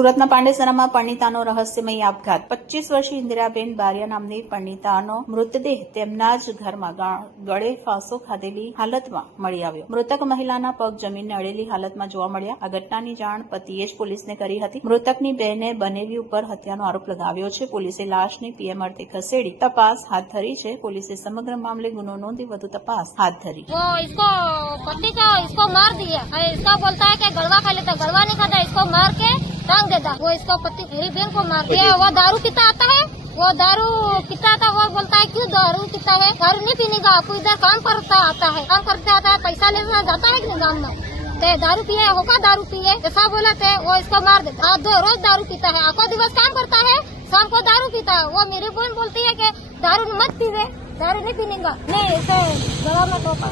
સુરતના પાંડેસરામાં પરિણીતાનો રહસ્યમય આપઘાત 25 વર્ષીય ઇન્દિરાબેન બારિયા નામની પરિણીતાનો મૃતદેહ તેમના જ ઘરમાં ગળે ફાંસો ખાધેલી હાલતમાં મળી આવ્યો. મૃતક મહિલાના પગ જમીનને અડેલી હાલતમાં જોવા મળ્યા. આ ઘટનાની જાણ પતિએ જ પોલીસને કરી હતી. મૃતકની બહેને બનેવી ઉપર હત્યાનો આરોપ લગાવ્યો છે. પોલીસે લાશને પીએમ અર્થે ખસેડી તપાસ હાથ ધરી છે. પોલીસે સમગ્ર મામલે ગુનો નોંધી વધુ તપાસ हाथ धरी। वो इसको पति का इसको मार दिया, इसका बोलता है कि गड़वा खा लेता, गड़वा नहीं खाता, इसको मार के टांग देता। वो इसको पति मेरी बहन को मार दिया। वो दारू पीता आता है, वो दारू पीता था। वो बोलता है क्यों दारू पीता है, दारू नहीं पीने का, आपको इधर काम करता आता है, काम करते आता है, पैसा लेना जाता है कि गाँव में ते दारू पिए होगा, दारू पिए ऐसा बोला थे। वो इसको मार देता। दो रोज दारू पीता है, आखो दिवस काम करता है, शाम को दारू पीता है। वो मेरी बहन बोलती है कि दारू मत पीवे, दारू नहीं पीने का, नहीं ऐसे गला में टोका।